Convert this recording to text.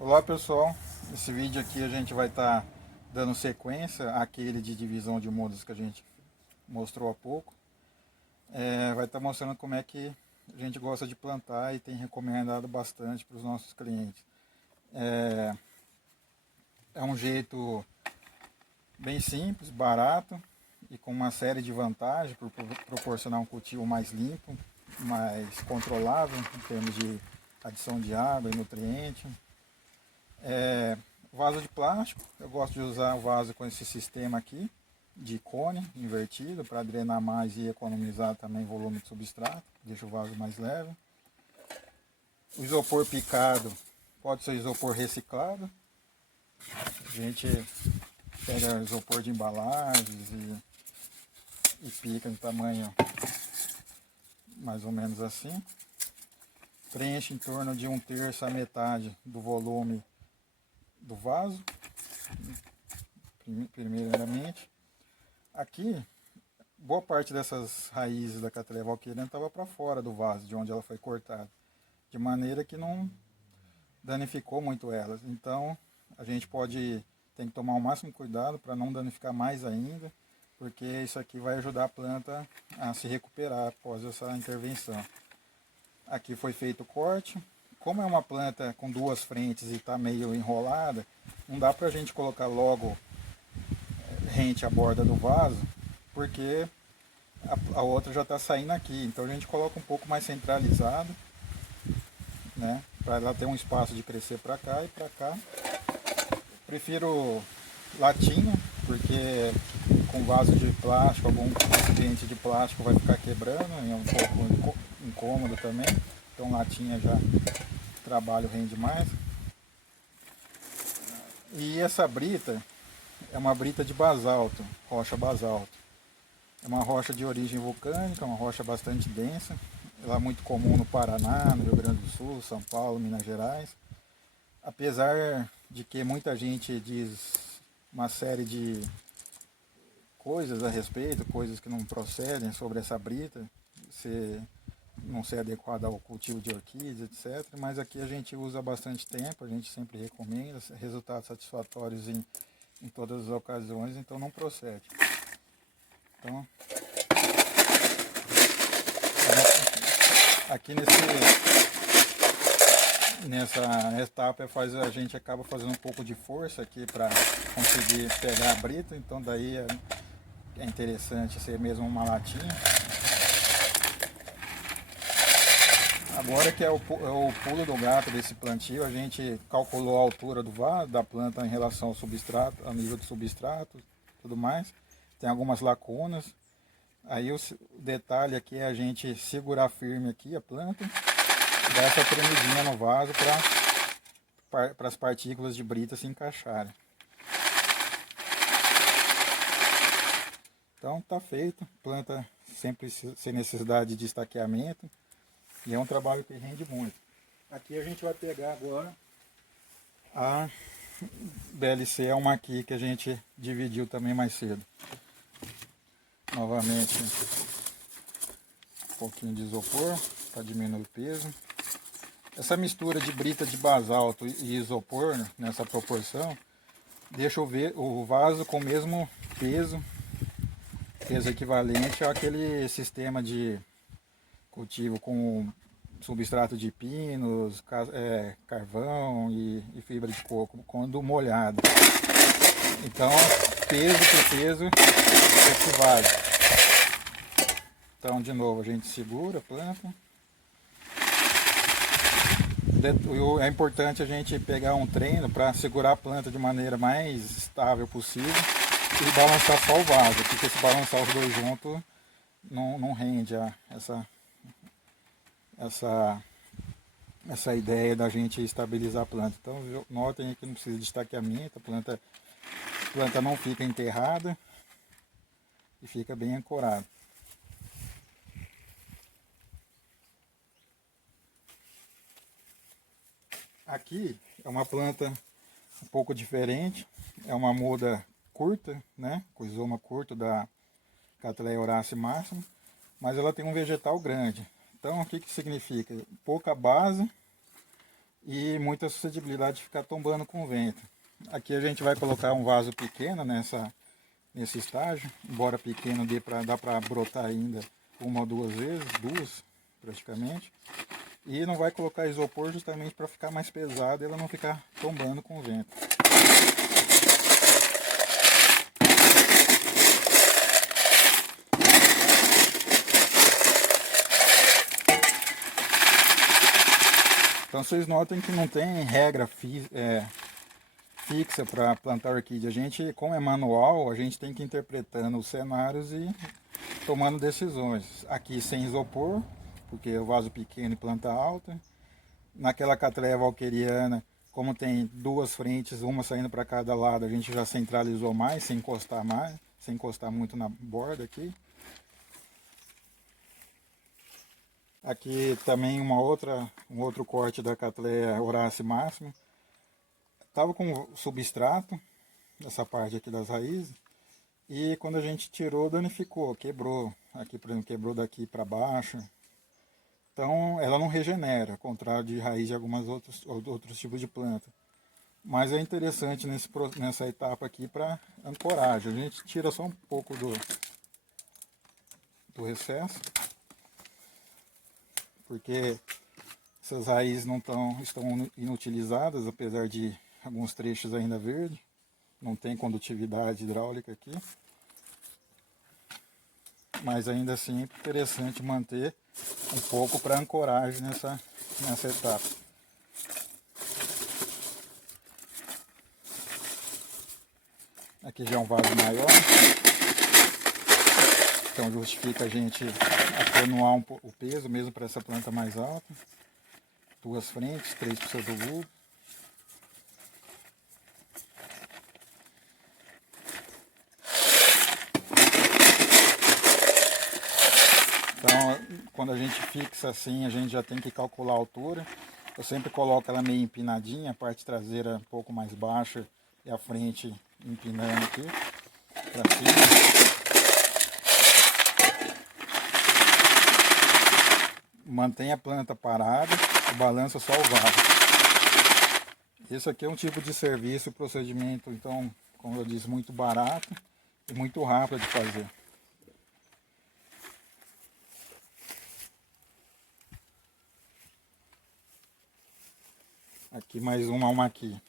Olá pessoal, nesse vídeo aqui a gente vai estar dando sequência àquele de divisão de mudas que a gente mostrou há pouco. Vai estar mostrando como é que a gente gosta de plantar e tem recomendado bastante para os nossos clientes. É um jeito bem simples, barato e com uma série de vantagens por proporcionar um cultivo mais limpo, mais controlável em termos de adição de água e nutriente. Vaso de plástico, eu gosto de usar o vaso com esse sistema aqui de cone invertido para drenar mais e economizar também volume de substrato, deixa o vaso mais leve. O isopor picado pode ser isopor reciclado, a gente pega isopor de embalagens e pica em tamanho mais ou menos assim, preenche em torno de 1/3 a metade do volume do vaso, primeiramente. Aqui, boa parte dessas raízes da Cattleya valkyriana estava para fora do vaso, de onde ela foi cortada, de maneira que não danificou muito elas. Então, a gente tem que tomar o máximo cuidado para não danificar mais ainda, porque isso aqui vai ajudar a planta a se recuperar após essa intervenção. Aqui foi feito o corte. Como é uma planta com duas frentes e está meio enrolada, não dá para a gente colocar logo rente à borda do vaso, porque a outra já está saindo aqui. Então a gente coloca um pouco mais centralizado, né, para ela ter um espaço de crescer para cá e para cá. Prefiro latinha, porque com vaso de plástico, algum recipiente de plástico vai ficar quebrando, é um pouco incômodo também. Então latinha já o trabalho rende mais. E essa brita é uma brita de basalto, rocha basalto. É uma rocha de origem vulcânica, uma rocha bastante densa. Ela é muito comum no Paraná, no Rio Grande do Sul, São Paulo, Minas Gerais. Apesar de que muita gente diz uma série de coisas a respeito, coisas que não procedem sobre essa brita, não ser adequada ao cultivo de orquídeas, etc. Mas aqui a gente usa há bastante tempo, a gente sempre recomenda, resultados satisfatórios em todas as ocasiões, então não procede. Então, aqui nessa etapa a gente acaba fazendo um pouco de força aqui para conseguir pegar a brita, então daí é interessante ser mesmo uma latinha. Agora que é o pulo do gato desse plantio, a gente calculou a altura do vaso, da planta em relação ao substrato, ao nível do substrato, tudo mais. Tem algumas lacunas. Aí o detalhe aqui é a gente segurar firme aqui a planta, dar essa tremidinha no vaso para as partículas de brita se encaixarem. Então tá feito, planta sempre sem necessidade de estaqueamento e é um trabalho que rende muito. Aqui a gente vai pegar agora a BLC Alma aqui que a gente dividiu também mais cedo. Novamente um pouquinho de isopor para diminuir o peso. Essa mistura de brita de basalto e isopor nessa proporção deixa o vaso com o mesmo peso equivalente àquele sistema de cultivo com substrato de pinos, carvão e fibra de coco, quando molhado. Então, peso por peso equivale. Então, de novo, a gente segura a planta. É importante a gente pegar um treino para segurar a planta de maneira mais estável possível e balançar só o vaso, porque se balançar os dois juntos, não rende essa ideia da gente estabilizar a planta. Então notem que não precisa de estaqueamento, a planta não fica enterrada e fica bem ancorada. Aqui é uma planta um pouco diferente, é uma muda curta, né, com rizoma curto da Cattleya Horace máxima, mas ela tem um vegetal grande. Então o que significa? Pouca base, e muita suscetibilidade de ficar tombando com o vento. Aqui a gente vai colocar um vaso pequeno nesse estágio, embora pequeno dá para brotar ainda uma ou duas vezes, duas praticamente. E não vai colocar isopor justamente para ficar mais pesado e ela não ficar tombando com o vento. Então vocês notem que não tem regra fixa para plantar orquídea. A gente, como é manual, a gente tem que ir interpretando os cenários e tomando decisões. Aqui sem isopor, porque é o vaso pequeno e planta alta. Naquela catleia valqueriana, como tem duas frentes, uma saindo para cada lado, a gente já centralizou mais, sem encostar muito na borda aqui. Aqui também um outro corte da Cattleya Horace Máximo. Tava com substrato, essa parte aqui das raízes, e quando a gente tirou, danificou, quebrou. Aqui, por exemplo, quebrou daqui para baixo. Então, ela não regenera, ao contrário de raiz de alguns outros tipos de planta. Mas é interessante nessa etapa aqui para ancoragem. A gente tira só um pouco do recesso, porque essas raízes não estão inutilizadas, apesar de alguns trechos ainda verdes. Não tem condutividade hidráulica aqui. Mas ainda assim é interessante manter um pouco para ancoragem nessa etapa. Aqui já é um vaso maior, então justifica a gente atenuar o peso mesmo para essa planta mais alta. Duas frentes, 3 pseudobulbos. Então, quando a gente fixa assim, a gente já tem que calcular a altura. Eu sempre coloco ela meio empinadinha, a parte traseira um pouco mais baixa e a frente empinando aqui para cima. Mantém a planta parada e balança só o vaso. Esse aqui é um tipo de serviço, procedimento, então, como eu disse, muito barato e muito rápido de fazer. Aqui mais uma aqui.